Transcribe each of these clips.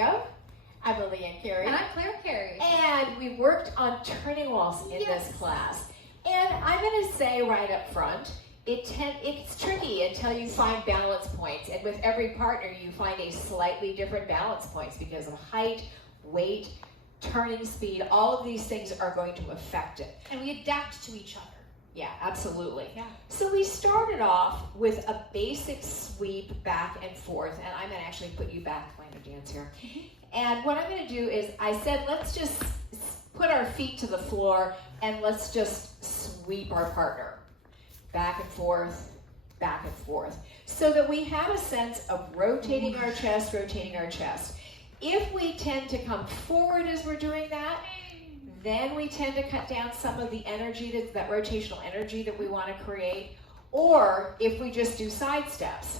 Go. I'm Lillian Carey. And I'm Claire Carey. And we worked on turning waltz in this class. And I'm going to say right up front, it's tricky until you find balance points. And with every partner, you find a slightly different balance points because of height, weight, turning speed. All of these things are going to affect it. And we adapt to each other. Yeah, absolutely. Yeah. So we started off with a basic sweep back and forth. And I'm going to actually put you back playing a dance here. And what I'm going to do is, I said, let's just put our feet to the floor and let's just sweep our partner back and forth, so that we have a sense of rotating our chest, If we tend to come forward as we're doing that, then we tend to cut down some of the energy, that rotational energy that we want to create. Or if we just do side steps,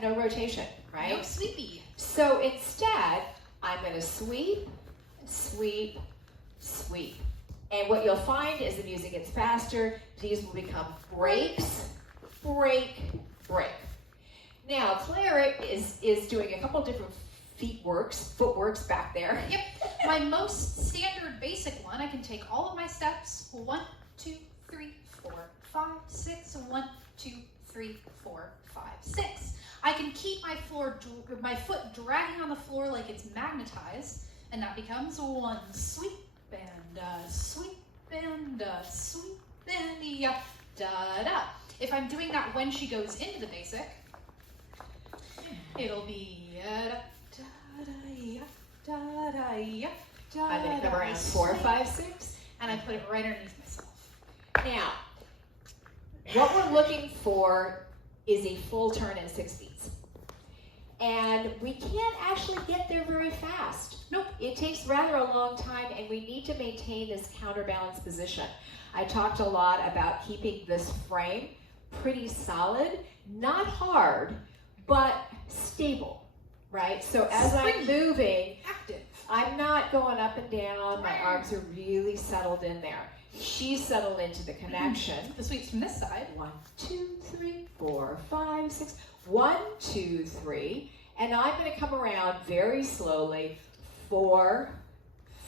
no rotation, right? No sweepy. So instead, I'm going to sweep, sweep, sweep. And what you'll find as the music gets faster, these will become breaks, break, break. Now, Claire is doing a couple different footworks back there. Yep. My most standard basic one, I can take all of my steps. 1, 2, 3, 4, 5, 6. 1, 2, 3, 4, 5, 6. I can keep my foot dragging on the floor like it's magnetized, and that becomes 1 sweep and a sweep and a sweep and a da-da. If I'm doing that when she goes into the basic, it'll be da-da-ya. I'm going to come around 4, 5, 6. And I put it right underneath myself. Now, what we're looking for is a full turn in 6 beats. And we can't actually get there very fast. Nope. It takes rather a long time, and we need to maintain this counterbalance position. I talked a lot about keeping this frame pretty solid, not hard, but stable, right? So as I'm moving, active. I'm not going up and down. My arms are really settled in there. She's settled into the connection. The sweeps from this side. 1, 2, 3, 4, 5, 6. 1, 2, 3. And I'm going to come around very slowly. 4,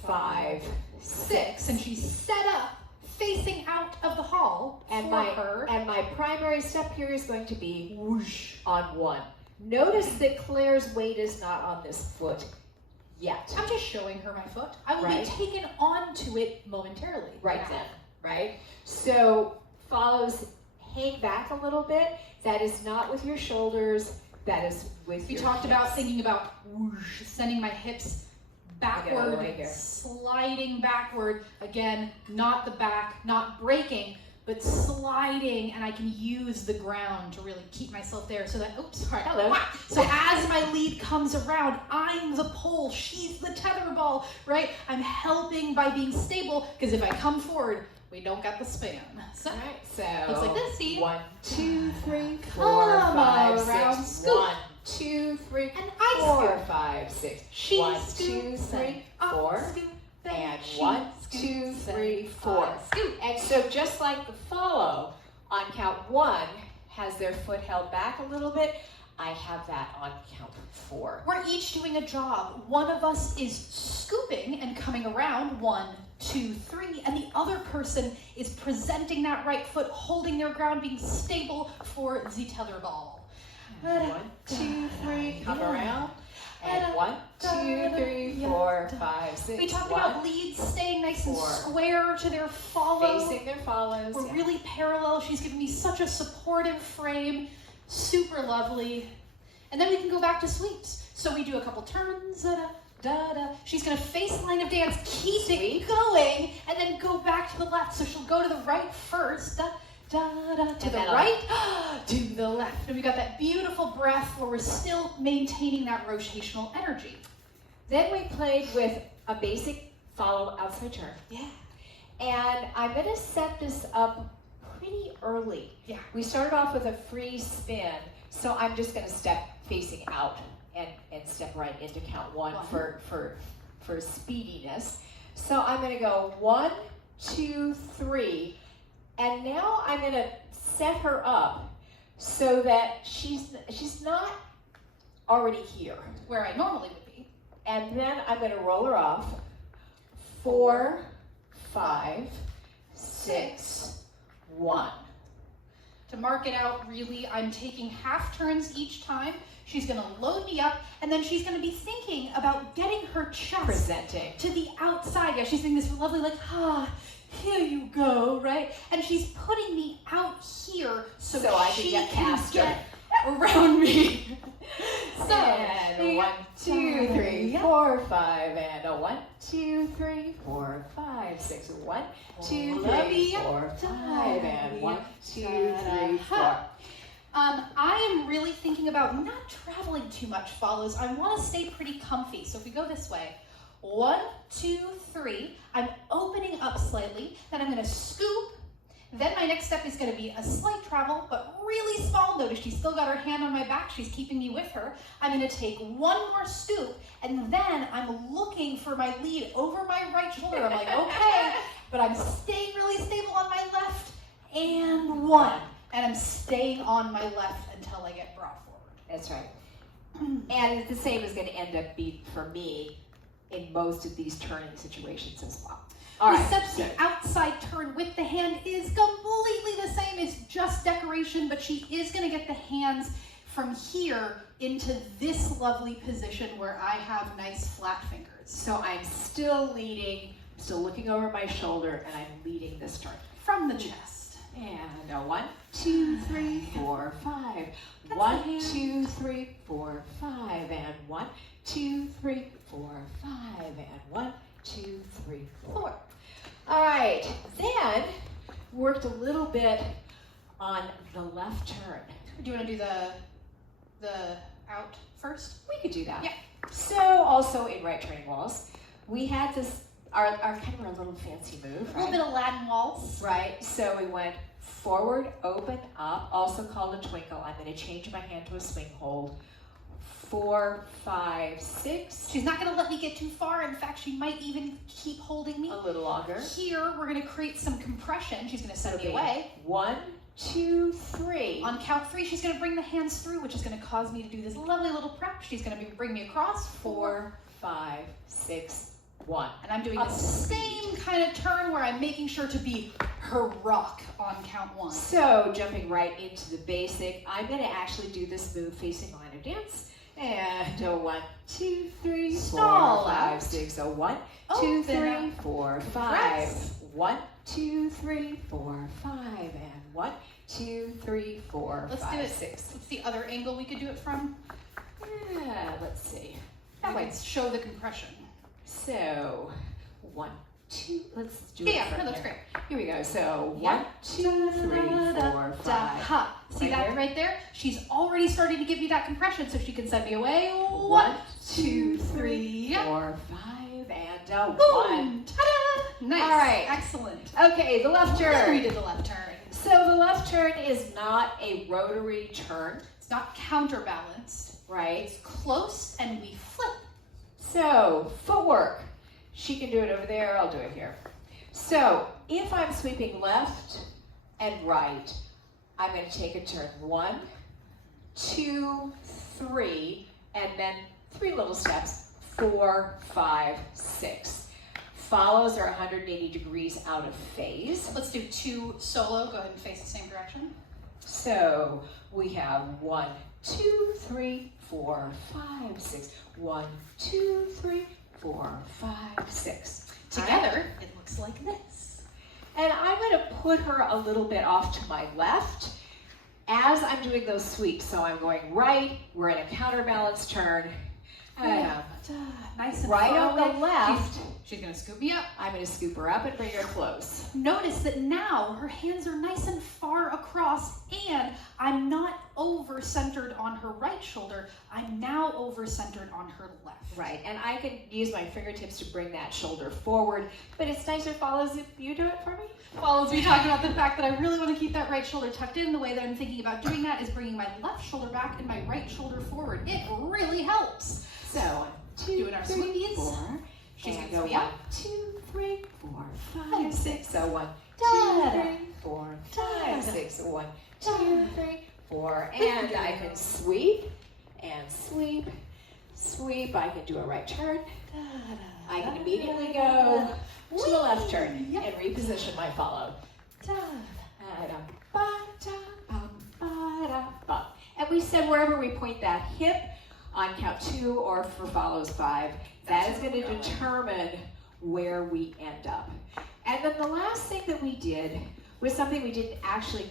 5, 6. And she's set up facing out of the hall and her. And my primary step here is going to be whoosh on 1. Notice that Claire's weight is not on this foot yet. I'm just showing her my foot. I will be taken onto it momentarily. Right then, right? So follows, hang back a little bit. That is not with your shoulders. That is with your We talked hips. about thinking about whoosh, sending my hips backward, sliding backward. Again, not the back, not breaking, but sliding, and I can use the ground to really keep myself there so that, oops, sorry. Hello. So as my lead comes around, I'm the pole, she's the tether ball, right? I'm helping by being stable, because if I come forward, we don't get the span. So, so looks like this, see? 1, 2, 3, 4, Come 5, around, 6. scoop. 1, 2, 3, And I 4, scoop. 5, 6. She 1, 2, scoops 3, and 4. scoop, And she 1, 2, scoops 3, and 4. scoop. And so just like the follow, on count 1 has their foot held back a little bit. I have that on count 4. We're each doing a job. One of us is scooping and coming around, 1, 2, 3, and the other person is presenting that right foot, holding their ground, being stable for the tether ball. 1, 2, 3, come around. And 1, 2, 3, 4, 5, 6. We talked about leads staying nice and square to their follow. Facing their follows. We're really parallel. She's given me such a supportive frame. Super lovely. And then we can go back to sweeps. So we do a couple turns. Da-da. She's going to face line of dance, keep it going, and then go back to the left. So she'll go to the right first. Da-da. To the right, to the left. And we got that beautiful breath where we're still maintaining that rotational energy. Then we played with a basic follow outside turn. Yeah. And I'm going to set this up pretty early. Yeah. We started off with a free spin, so I'm just going to step facing out and step right into count 1 for speediness. So I'm going to go 1, 2, 3, and now I'm going to set her up so that she's not already here. Where I normally would be. And then I'm going to roll her off. 4, 5, 6, 1. To mark it out, really, I'm taking half turns each time. She's going to load me up, and then she's going to be thinking about getting her chest Presenting to the outside. Yeah, she's doing this lovely, like, here you go, right? And she's putting me out here so I she can get past her. get around me. So, and 1, 2, 3, 4, 5, and a 1, 2, 3, 4, 5, 6, 1, 2, 3, 4, 5, and 1, 2, 3, 4. I am really thinking about not traveling too much, follows. I want to stay pretty comfy. So if we go this way, 1, 2, 3. I'm opening up slightly. Then I'm going to scoop. Then my next step is going to be a slight travel, but really small. Notice she's still got her hand on my back. She's keeping me with her. I'm going to take one more scoop, and then I'm looking for my lead over my right shoulder. I'm like, okay, but I'm staying really stable on my left, and 1. And I'm staying on my left until I get brought forward. That's right. And the same is going to end up being for me in most of these turning situations as well. All right. Except the outside turn with the hand is completely the same. It's just decoration, but she is going to get the hands from here into this lovely position where I have nice flat fingers. So I'm still leading, still looking over my shoulder, and I'm leading this turn. From the chest. And a 1, 2, 3, 4, 5. 1, 2, 3, 4, 5. And 1, 2, 3, 4, 5. And 1, 2, 3, 4. All right. Then worked a little bit on the left turn. Do you want to do the out first? We could do that. Yeah. So also in right turning waltz, we had this our kind of our little fancy move, A little bit of Latin waltz. Right, so we went forward, open, up, also called a twinkle. I'm going to change my hand to a swing hold. 4, 5, 6. She's not going to let me get too far. In fact, she might even keep holding me. A little longer. Here, we're going to create some compression. She's going to send me away. 1, 2, 3. On count 3, she's going to bring the hands through, which is going to cause me to do this lovely little prep. She's going to bring me across. 4, 5, 6, 1. And I'm doing the same kind of turn where I'm making sure to be her rock on count 1. So jumping right into the basic, I'm going to actually do this move facing line of dance. And a 1, 2, 3, 4, Stall 5, out. 6. A 1, 2, Open 3, up. 4, 5. Press. 1, 2, 3, 4, 5. And 1, 2, 3, 4, Let's 5, do it. 6. What's the other angle we could do it from? Yeah, let's see. That way, show the compression. So 1, 2. Let's do it. Yeah, from no, that's here. great. Here we go. So 1, Yeah. 2, 3, 4, 5. Ha. See Right that there? right there? She's already starting to give me that compression, so she can send me away. 1, 2, 3, 4, 5, and a 1. Boom. Ta-da! Nice. All right. Excellent. Okay, the left Then we turn. did the left turn. So the left turn is not a rotary turn, It's not counterbalanced. right? It's close, and we flip. So footwork. She can do it over there, I'll do it here. So if I'm sweeping left and right, I'm going to take a turn. 1, 2, 3, and then 3 little steps. 4, 5, 6. Follows are 180 degrees out of phase. Let's do 2 solo. Go ahead and face the same direction. So we have 1, 2, 3, 4, 5, 6. 1, 2, 3, 4, 5, 6. Together, it looks like this. And I'm going to put her a little bit off to my left as I'm doing those sweeps. So I'm going right, we're in a counterbalance turn. Nice and Right far on the away. left, She's going to scoop me up. I'm going to scoop her up and bring her close. Notice that now her hands are nice and far across, and I'm not over-centered on her right shoulder. I'm now over-centered on her left. Right, and I can use my fingertips to bring that shoulder forward, but it's nicer, Follows, if you do it for me. Follows me talking about the fact that I really want to keep that right shoulder tucked in. The way that I'm thinking about doing that is bringing my left shoulder back and my right shoulder forward. It really helps. So 1, 2, Doing our 3, sweepies. 4. She's And going go to be 1, up. 2, 3, 4, 5, 6. So 1, 2, Da-da. 3, 4, 5, 6. 1, 2, 3, 4. And I can sweep and sweep, sweep. I can do a right turn. I can immediately go to the left turn and reposition my follow. And we said wherever we point that hip on count 2 or for follows 5, that is going to determine where we end up. And then the last thing that we did was something we didn't actually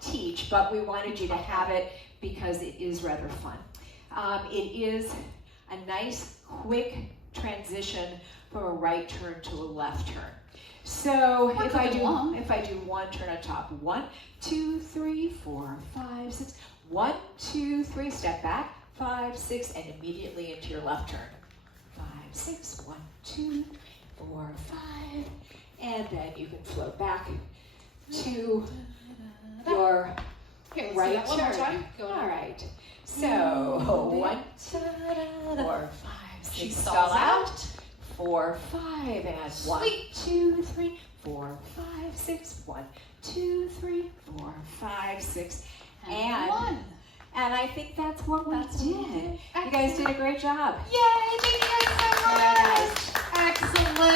teach, but we wanted you to have it because it is rather fun. It is a nice, quick transition from a right turn to a left turn. So if I do one turn on top, 1, 2, 3, 4, 5, 6, 1, 2, 3, step back, 5, 6, and immediately into your left turn. 5, 6, 1, 2, 4, 5, and then you can float back to your right turn. All right. So 1, 4, 5, 6. Stall out. 4, 5, and 1, 2, 3, 4, 5, 6. 1, 2, 3, 4, 5, 6, and 1. And I think that's what we did. You guys did a great job. Yay! Thank you guys so much. Excellent.